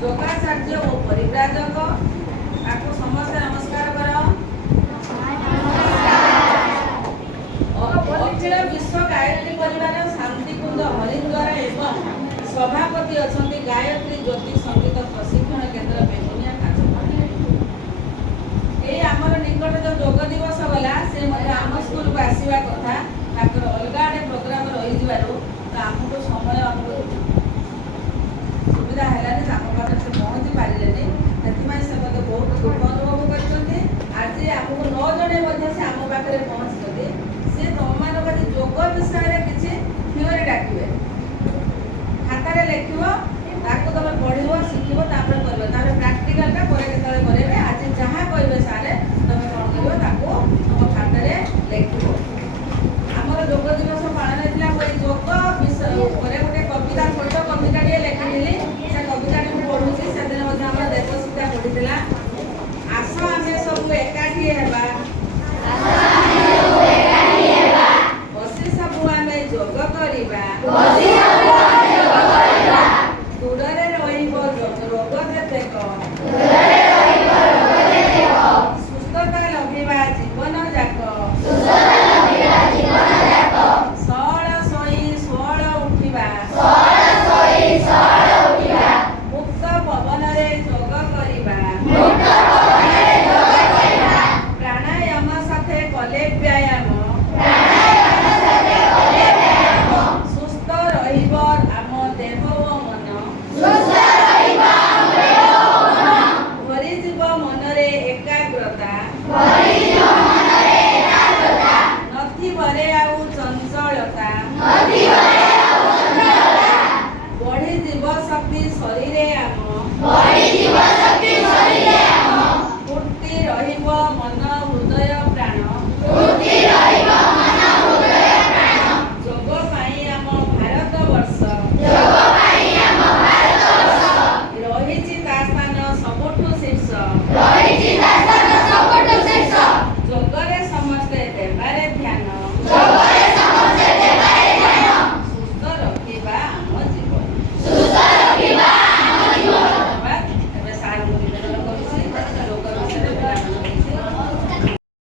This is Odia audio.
ଯୋଗାଚାର୍ଯ୍ୟ ଓ ପରିବ୍ରାଜକ ତାକୁ ସମସ୍ତେ ନମସ୍କାର କର। ଅଖିଳ ବିଶ୍ୱ ଗାୟତ୍ରୀ ପରିବାର ଶାନ୍ତିକୁଞ୍ଜ ହରିଦ୍ୱାର ଏବଂ ସଭାପତି ଅଛନ୍ତି ଗାୟତ୍ରୀ ଜ୍ୟୋତି ସଙ୍ଗୀତ ପ୍ରଶିକ୍ଷଣ କେନ୍ଦ୍ର ବେଗୁନିଆ କାଠମାଣ୍ଡୁ। ଏଇ ଆମର ନିକଟରେ ଯୋଉ ଯୋଗ ଦିବସ ଗଲା ସେ ମଧ୍ୟ ଆମ ସ୍କୁଲକୁ ଆସିବା କଥା, ତାଙ୍କର ଅଲଗା ଆଡ଼େ ପ୍ରୋଗ୍ରାମ ରହିଯିବାରୁ ଆମକୁ ସମୟ ସୁବିଧା ହେଲାନି, ଆମ ପାଖରେ ସେ ପହଞ୍ଚି ପାରିଲେନି। ସେଥିପାଇଁ ସେ ମୋତେ ବହୁତ ଦୁଃଖ ଅନୁଭବ କରିଛନ୍ତି। ଆଜି ଆମକୁ 9 ଜଣ ମଧ୍ୟ ସେ ଆମ ପାଖରେ ପହଞ୍ଚିଛନ୍ତି। ସେ ତମମାନଙ୍କ ଯୋଗ ବିଷୟରେ କିଛି ଥିଓରି ଡାକିବେ, ଖାତାରେ ଲେଖିବ, ତାକୁ ତମେ ପଢ଼ିବ, ଶିଖିବ, ତାପରେ କରିବ। ତାପରେ ପ୍ରାକ୍ଟିକାଲଟା ପରେ କେତେବେଳେ କରିବେ। ଆଜି ଯାହା କହିବେ ସାରେ ତମେ କ'ଣ କରିବ, ତାକୁ ତମ ଖାତାରେ ଲେଖିବ। ଆମର ଯୋଗ ଦିବସ ପାଳନ ହେଇଥିଲା। ମୁଁ ଏଇ ଯୋଗ ବିଷୟ ଉପରେ ଗୋଟେ କବିତା, ଛୋଟ କବିତାଟିଏ ଲେଖିଥିଲି। ସେ କବିତାଟି ମୁଁ ପଢ଼ୁଛି। ସେଦିନ ମଧ୍ୟ ଆମର ଦେଶ ଶିକ୍ଷା ପଢ଼ିଥିଲା। ଆସ ଆମେ ସବୁ ଏକାଠି ହେବା।